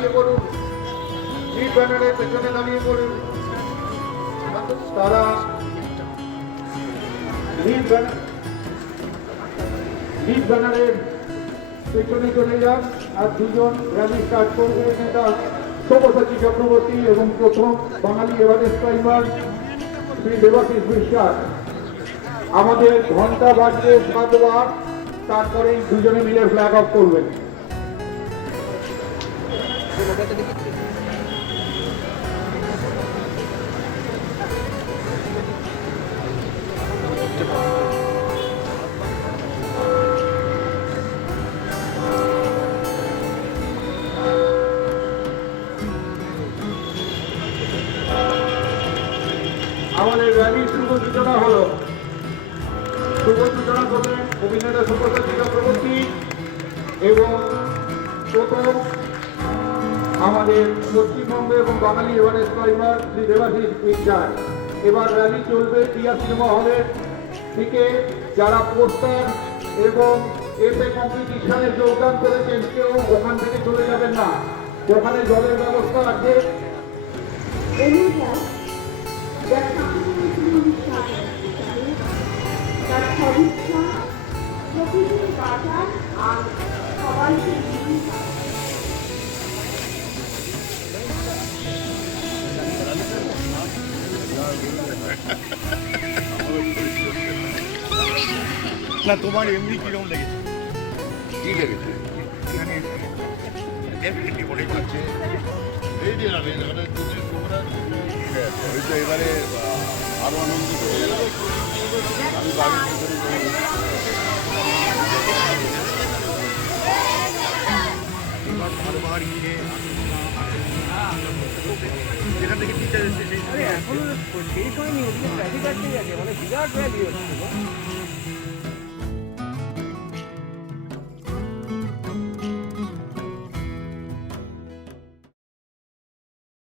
দাঁড়িয়ে পড়ুন। পেছনে দাঁড়িয়ে পড়ুন। তারা লিড ব্যানারের পেছনে চলে যান আর দুজন করবে। নেতা চক্রবর্তী এবং প্রথম বাঙালি এভারেস্ট ক্লাইম্বার শ্রী দেবাশিস বিশ্বাস। আমাদের ঘণ্টা বাজবে সাতবার, তারপরেই দুজনে মিলে ফ্ল্যাগ অফ করবেন। আমাদের র্যালির শুভ সূচনা হলো। শুভ সূচনা করবেন অভিনেতা সুপ্রসাদী চক্রবর্তী এবং প্রথম আমাদের পশ্চিমবঙ্গ এবং বাঙালি এভারেস্ট ক্লাইম্বার শ্রী দেবাশিস বিশ্বাস এবার র্যালি চলবে টিয়া সিনেমা হলের থেকে যারা পোস্টার এবং এতে কম্পিটিশনে যোগদান করেছেন, কেউ ওখান থেকে চলে যাবেন না। ওখানে জলের ব্যবস্থা আছে। আর না তোমার এমনি কীরকম লেগেছে কি লেগেছে ডেফিনেটলি মনে হচ্ছে এই যে আমি এখানে ওই তো এবারে আরও আনন্দিত গেলাম। আমি বাড়ির। এবার যেখান থেকে টিচার এসে সেই এখনও শেষ হয়নি ট্রাফিক আটকে গেছে মানে বিরাট র্যালি হচ্ছিল